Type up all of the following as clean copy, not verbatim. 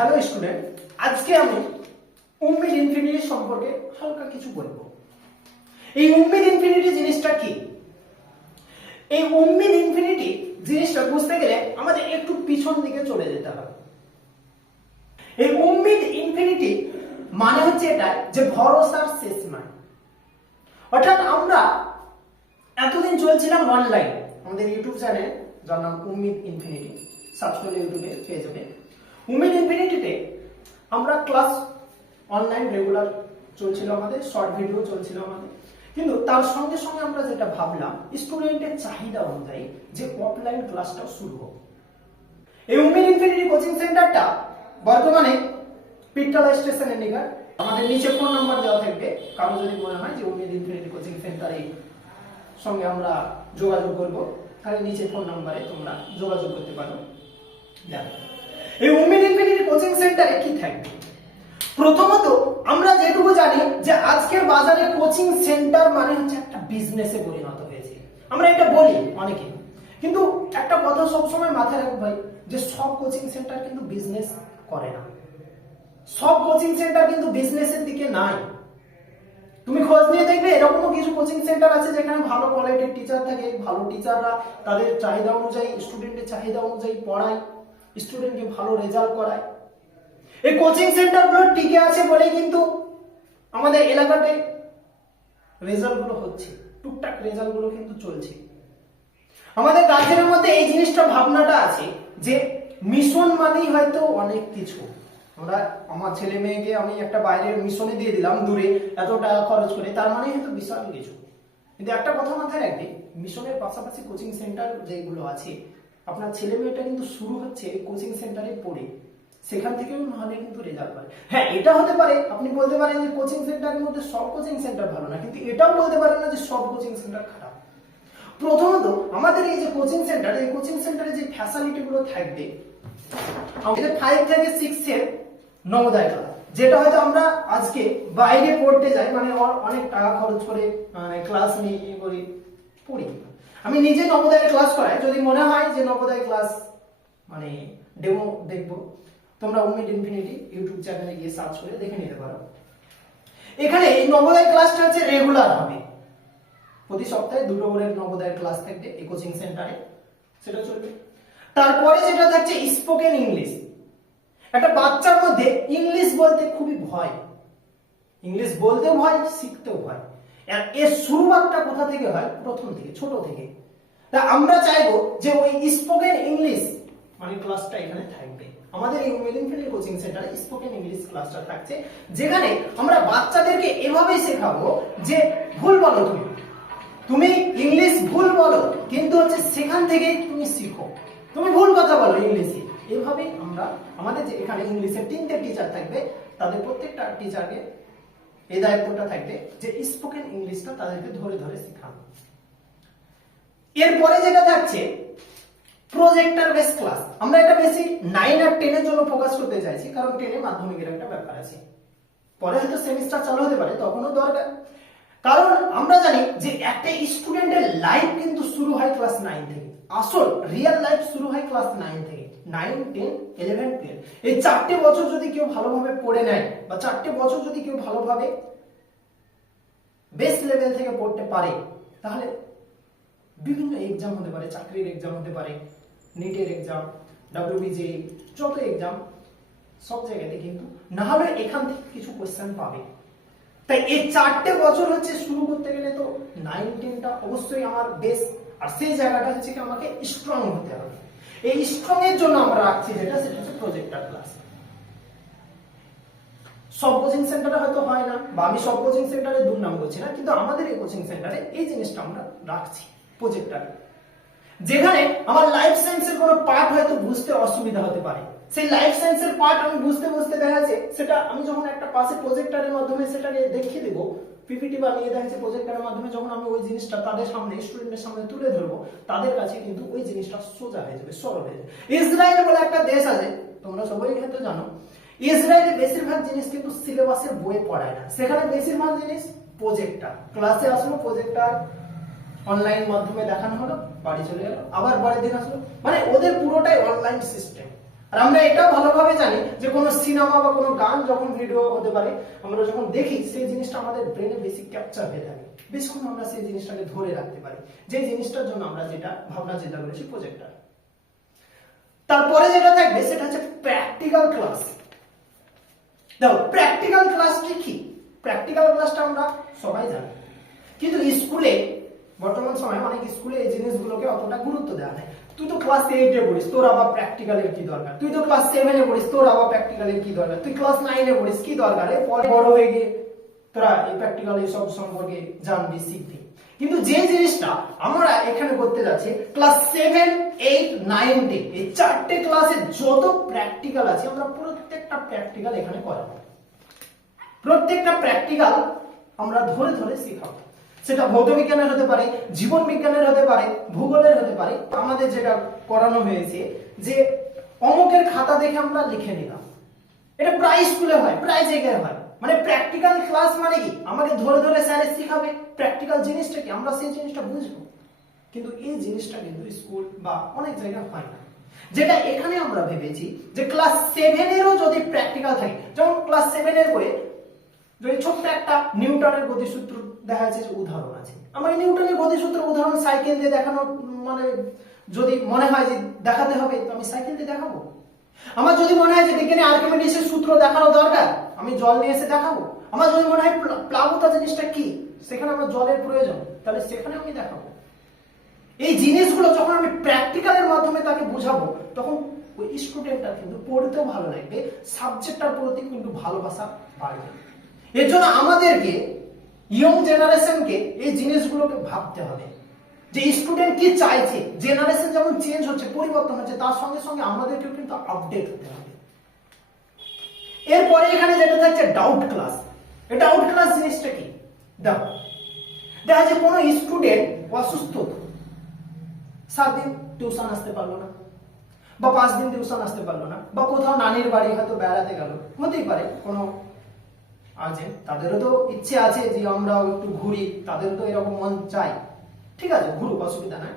Hello student, আজকে আমি উম্মিদ infinity সম্পর্কে হালকা কিছু বলবো। এই উম্মিদ ইনফিনিটি জিনিসটা কি? এই উম্মিদ ইনফিনিটি জিনিসটা বুঝতে গেলে আমাদের একটু পিছন দিকে চলে যেতে হবে। এই উম্মিদ ইনফিনিটি মানে হচ্ছে এটা যে ভরসার শেষ নাই। অর্থাৎ আমরা এতদিন চলছিলাম অনলাইন, আমাদের ইউটিউব চ্যানেল যার নাম উম্মিদ ইনফিনিটি, সার্চ করলে ইউটিউবে পেয়ে যাবে। উম্মিদ ইনফিনিটিতে আমরা ক্লাস অনলাইন রেগুলার চলছিল, আমাদের শর্ট ভিডিও চলছিল আমাদের, কিন্তু তার সঙ্গে সঙ্গে আমরা যেটা ভাবলাম স্টুডেন্টের চাহিদা অনুযায়ী যে অফলাইন ক্লাসটাও শুরু হোক। এই উম্মিদ ইনফিনিটি কোচিং সেন্টারটা বর্তমানে পিটতলা স্টেশনের নিকট। আমাদের নিচে ফোন নাম্বার দেওয়া থাকবে, কারো যদি মনে হয় যে উম্মিদ ইনফিনিটি কোচিং সেন্টারের সঙ্গে আমরা যোগাযোগ করব, তাহলে নিচে ফোন নাম্বারে তোমরা যোগাযোগ করতে পারো। দেখো এই উম্মিদ ইনফিনিটি কোচিং সেন্টারে কি থাকবে। প্রথমত আমরা যেটুকু জানি যে আজকের বাজারে কোচিং সেন্টার মানে হচ্ছে একটা বিজনেসে পরিণত হয়েছে, আমরা এটা বলি অনেকে, কিন্তু একটা কথা সবসময় মাথায় রাখবো ভাই, যে সব কোচিং সেন্টার কিন্তু বিজনেস করে না, সব কোচিং সেন্টার কিন্তু বিজনেসের দিকে নাই। তুমি খোঁজ নিয়ে দেখবে এরকমও কিছু কোচিং সেন্টার আছে যেখানে ভালো কোয়ালিটির টিচার থাকে, ভালো টিচাররা তাদের চাহিদা অনুযায়ী স্টুডেন্টের চাহিদা অনুযায়ী পড়ায়, স্টুডেন্টকে ভালো রেজাল্ট করায়। এই কোচিং সেন্টারগুলো টিকে আছে বলেই কিন্তু আমাদের এলাকাতে রেজাল্টগুলো হচ্ছে, টুকটাক রেজাল্টগুলো কিন্তু চলছে। আমাদের গার্জেনের মধ্যে এই জিনিসটা ভাবনাটা আছে যে মিশন মানেই হয়তো অনেক কিছু, আমরা আমার ছেলে মেয়েকে আমি একটা বাইরের মিশনে দিয়ে দিলাম দূরে এত টাকা খরচ করে, তার মানে হয়তো বিশাল কিছু। কিন্তু একটা কথা মাথায় রাখবে, মিশনের পাশাপাশি কোচিং সেন্টার যেগুলো আছে, আপনার ছেলে মেয়েটা কিন্তু শুরু হচ্ছে কোচিং সেন্টারে পড়ে, সেখান থেকেও নাহলে কিন্তু রেজাল্ট পারে। হ্যাঁ, এটা হতে পারে আপনি বলতে পারেন যে কোচিং সেন্টারের মধ্যে সব কোচিং সেন্টার ভালো না, কিন্তু এটাও বলতে পারেন না যে সব কোচিং সেন্টার খারাপ। প্রথমত আমাদের এই যে কোচিং সেন্টার, এই কোচিং সেন্টারে যে ফ্যাসিলিটি গুলো থাকবে, আমাদের 5 থেকে 6 এর নবোদয় ক্লাস, যেটা হয়তো আমরা আজকে বাইরে পড়তে যাই, মানে অনেক টাকা খরচ করে ক্লাস নিয়ে করি পড়ি। আমি নিজে নবোদয় ক্লাস করাই, যদি মনে হয় যে নবোদয় ক্লাস মানে ডেমো দেখবো, তোমরা উম্মিদ ইনফিনিটি ইউটিউব চ্যানেলে গিয়ে সার্চ করে দেখে নিতে পারো। এখানে এই নবোদয় ক্লাসটা হচ্ছে রেগুলার হবে, প্রতি সপ্তাহে 2টো করে নবোদয় ক্লাস থাকবে এই কোচিং সেন্টারে, সেটা চলবে। তারপরে যেটা থাকছে স্পোকেন ইংলিশ। একটা বাচ্চার মধ্যে ইংলিশ বলতে খুবই ভয়, ইংলিশ বলতেও ভয়, শিখতেও ভয়। আর এর শুরুয়াতটা কোথা থেকে হয়? প্রথম থেকে, ছোট থেকে। তা আমরা চাইবো যে ওই স্পোকেন ইংলিশ মানে ক্লাসটা এখানে থাকবে। আমাদের এই উম্মিদ ইনফিনিটি কোচিং সেন্টারে স্পোকেন ইংলিশ ক্লাসটা থাকছে, যেখানে আমরা বাচ্চাদেরকে এভাবে শেখাবো যে ভুল বলো, তুমি ইংলিশ ভুল বলো, কিন্তু হচ্ছে সেখান থেকেই তুমি শিখো, তুমি ভুল কথা বলো ইংলিশে। এভাবে আমরা আমাদের যে এখানে ইংলিশের 3টে টিচার থাকবে, তাদের প্রত্যেকটা টিচারকে এই দায়িত্বটা থাকবে যে স্পোকেন ইংলিশটা তাদেরকে ধরে ধরে শেখানো। এরপরে যেটা থাকছে প্রজেক্টর বেস ক্লাস। আমরা এটা বেশি 9 আর 10 এর জন্য ফোকাস করতে চাইছি, কারণ 10 এ মাধ্যমিকের একটা ব্যাপার আছে, পরে হয়তো সেমিস্টার চালু হতে পারে, তখনও দরকার। কারণ আমরা জানি যে একটা স্টুডেন্টের লাইফ কিন্তু শুরু হয় ক্লাস 9 থেকে, আসল রিয়েল লাইফ শুরু হয় ক্লাস 9 থেকে। 9, 10, 11, 12 এই 4টে বছর যদি কেউ ভালোভাবে পড়ে নেয়, বা 4টে বছর যদি কেউ ভালোভাবে বেস লেভেল থেকে পড়তে পারে, তাহলে বিভিন্ন এক্সাম হতে পারে, চাকরির এক্সাম হতে পারে, নিটের এক্সাম, WBJ, যত এক্সাম সব জায়গাতে কিন্তু না হলে এখান থেকে কিছু কোশ্চেন পাবে। তাই এই 4টে বছর হচ্ছে শুরু করতে গেলে তো 9, 10টা অবশ্যই আমার বেস, আর সেই জায়গাটা হচ্ছে কি আমাকে স্ট্রং হতে হবে। এই স্ট্রং এর জন্য আমরা রাখছি যেটা, সেটা হচ্ছে প্রজেক্টর ক্লাস। সব কোচিং সেন্টারে হয়তো হয় না, বা আমি সব কোচিং সেন্টারে দুর্নাম করছি না, কিন্তু আমাদের এই কোচিং সেন্টারে এই জিনিসটা আমরা রাখছি, প্রজেক্টর, যেখানে আমার লাইফ সায়েন্সের কোনো পার্ট হয়তো বুঝতে অসুবিধা হতে পারে। সেই লাইফ সায়েন্সের পার্ট আমি বুঝতে বুঝতে দেখা যাচ্ছে সেটা আমি যখন একটা পাশে প্রজেক্টরের মাধ্যমে সেটাকে দেখিয়ে দেবো, পিপিটি বানিয়ে দেখা যাচ্ছে প্রজেক্টরের মাধ্যমে, যখন আমি ওই জিনিসটা তাদের সামনে, স্টুডেন্টের সামনে তুলে ধরবো, তাদের কাছে কিন্তু ওই জিনিসটা সোজা হয়ে যাবে, সরল হয়ে যাবে। ইসরায়েল বলে একটা দেশ আছে, তোমরা সবাই হয়তো জানো, ইসরায়েলে বেশিরভাগ জিনিস কিন্তু সিলেবাসের বইয়ে পড়ায় না, সেখানে বেশিরভাগ জিনিস প্রজেক্টর, ক্লাসে আসলো প্রজেক্টর, অনলাইন মাধ্যমে দেখানো হলো, বাড়ি চলে গেল, আবার পরের দিন আসলো, মানে ওদের পুরোটাই অনলাইন সিস্টেম। আর আমরা এটাও ভালোভাবে জানি যে কোনো সিনেমা বা কোনো গান যখন ভিডিও হতে পারে আমরা যখন দেখি সেই জিনিসটা আমাদের ব্রেনে বেশি ক্যাপচার হয়ে থাকে, বেশিক্ষণ আমরা সেই জিনিসটাকে ধরে রাখতে পারি, যে জিনিসটার জন্য আমরা যেটা ভাবনা চিন্তা করেছি প্রজেক্টর। তারপরে যেটা থাকবে সেটা হচ্ছে প্র্যাকটিক্যাল ক্লাস। দেখো প্র্যাকটিক্যাল ক্লাসটি কি? প্র্যাকটিক্যাল ক্লাসটা আমরা সবাই জানি, কিন্তু স্কুলে বর্তমান সময়ে অনেক স্কুলে এই জিনিসগুলোকে অতটা গুরুত্ব দেওয়া হয়। তুই তো ক্লাস 8 এ পড়িস, তোর আবার প্র্যাকটিক্যালের কি দরকার? তুই তো ক্লাস 7 এ পড়িস, তোর আবার প্র্যাকটিক্যালের কি দরকার? তুই ক্লাস 9 এ পড়িস, কি দরকার? পরে বড় হয়ে গিয়ে তোরা এই প্র্যাকটিক্যাল এই সব সম্পর্কে জানবি, শিখবি। কিন্তু যে জিনিসটা আমরা এখানে করতে যাচ্ছি ক্লাস 7, 8, 9, 10 এই চারটে ক্লাসে যত প্র্যাকটিক্যাল আছে আমরা প্রত্যেকটা প্র্যাকটিক্যাল এখানে করাবো। প্রত্যেকটা প্র্যাকটিক্যাল আমরা ধরে ধরে শেখাবো। সেটা ভৌত বিজ্ঞানের হতে পারে, জীবন বিজ্ঞানের হতে পারে, ভূগোলের হতে পারে। আমাদের যেটা করানো হয়েছে যে অঙ্কের খাতা দেখে আমরা লিখে নিলাম, এটা প্রায় স্কুলে হয়, প্রায় জায়গায় হয়। মানে প্র্যাকটিক্যাল ক্লাস মানে কি? আমাকে ধরে ধরে স্যার শিখাবে প্র্যাকটিক্যাল জিনিসটা কি, আমরা সেই জিনিসটা বুঝবো। কিন্তু এই জিনিসটা কিন্তু স্কুল বা অনেক জায়গায় হয় না। যেটা এখানে আমরা ভেবেছি যে ক্লাস 7 এরও যদি প্র্যাকটিক্যাল থাকে, যেমন ক্লাস 7 এর বইয়ে যদি ছোট্ট একটা নিউটনের গতিসূত্র দেখা যাচ্ছে যে উদাহরণ আছে, আমার নিউটনের গতিসূত্র উদাহরণ সাইকেল দিয়ে দেখানো, মানে যদি মনে হয় যে দেখাতে হবে তো আমি সাইকেল দিয়ে দেখাবো। আমার যদি মনে হয় যে বিজ্ঞানী আর্কিমিডিসের সূত্র দেখানো দরকার, আমি জল নিয়ে এসে দেখাবো। আমার যদি মনে হয় প্লাবতা জিনিসটা কি, সেখানে আমার জলের প্রয়োজন, তাহলে সেখানে আমি দেখাবো। এই জিনিসগুলো যখন আমি প্র্যাকটিক্যালের মাধ্যমে তাকে বোঝাবো, তখন ওই স্টুডেন্টটা কিন্তু পড়তেও ভালো লাগবে, সাবজেক্টটার প্রতি কিন্তু ভালোবাসা বাড়বে। এর জন্য আমাদেরকে ইয়ং জেনারেশনকে এই জিনিসগুলোকে ভাবতে হবে যে স্টুডেন্ট কি চাইছে। জেনারেশন যেমন চেঞ্জ হচ্ছে, পরিবর্তন হচ্ছে, তার সঙ্গে সঙ্গে আমাদেরকেও কিন্তু আপডেট হতে হবে। এরপরে এখানে যেটা থাকছে ডাউট ক্লাস। এই ডাউট ক্লাস জিনিসটা কি? দেখো দেখা যায় কোনো স্টুডেন্ট অসুস্থ, 7 দিন টিউশন আসতে পারলো না, বা 5 দিন টিউশন আসতে পারলো না, বা কোথাও নানির বাড়ি হয়তো বেড়াতে গেল, হতেই পারে কোনো আছে, তাদেরও তো ইচ্ছে আছে যে আমরাও একটু ঘুরি, তাদেরও তো এরকম মন চাই, ঠিক আছে ঘুরুক, অসুবিধা নাই।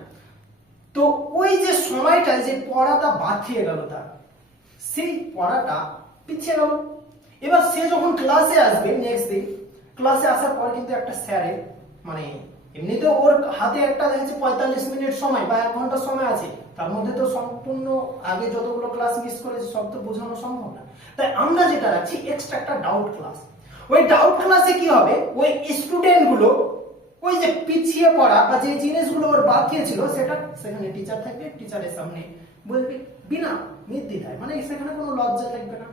তো ওই যে সময়টা যে পড়াটা বাঁচিয়ে গেল, তার সেই পড়াটা পিছিয়ে গেল। এবার সে যখন ক্লাসে আসবে নেক্সট দিন, ক্লাসে আসার পর কিন্তু একটা স্যারের মানে এমনিতে ওর হাতে একটা দেখছে 45 মিনিট সময় বা 1 ঘন্টা সময় আছে, তার মধ্যে তো সম্পূর্ণ আগে যতগুলো ক্লাস মিস করেছে সব তো বোঝানো সম্ভব না। তাই আমরা যেটা রাখছি এক্সট্রা একটা ডাউট ক্লাস। ওই ডাউট ক্লাসে কি হবে, ওই স্টুডেন্ট গুলো ওই যে পিছিয়ে পড়া বা যে জিনিসগুলো ওর বাকি ছিল সেটা সেখানে টিচার থাকবে, টিচারের সামনে বলবে বিনা নির্দ্বিধায়, মানে সেখানে কোনো লজ্জা থাকবে না।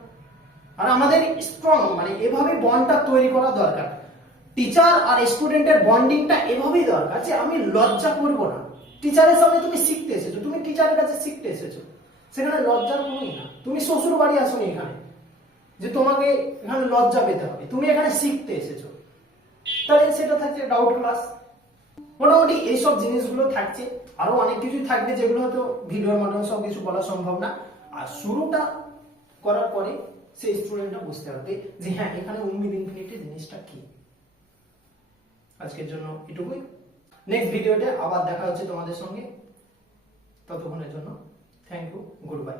আর আমাদের স্ট্রং মানে এভাবে বন্ডটা তৈরি করা দরকার। টিচার আর স্টুডেন্টের বন্ডিংটা এভাবেই দরকার যে আমি লজ্জা করব না। টিচারের সামনে তুমি শিখতে এসেছো, তুমি টিচারের কাছে শিখতে এসেছো, সেখানে লজ্জার কোনোই না। তুমি শ্বশুর বাড়ি আসোনি এখানে যে তোমাকে এখানে লজ্জা পেতে হবে, তুমি এখানে শিখতে এসেছো। তাহলে সেটা থাকছে ডাউট ক্লাস। মোটামুটি এইসব জিনিসগুলো থাকছে, আরো অনেক কিছু থাকবে যেগুলো হয়তো ভিডিওর মাধ্যমে সব কিছু বলা সম্ভব না। আর শুরুটা করার পরে সেই স্টুডেন্টটা বুঝতে পারবে যে হ্যাঁ এখানে উম্মিদ ইনফিনিটি জিনিসটা কি। আজকের জন্য এটুকুই। নেক্সট ভিডিওতে আবার দেখা হচ্ছে তোমাদের সঙ্গে। ততক্ষণের জন্য থ্যাংক ইউ, গুড বাই।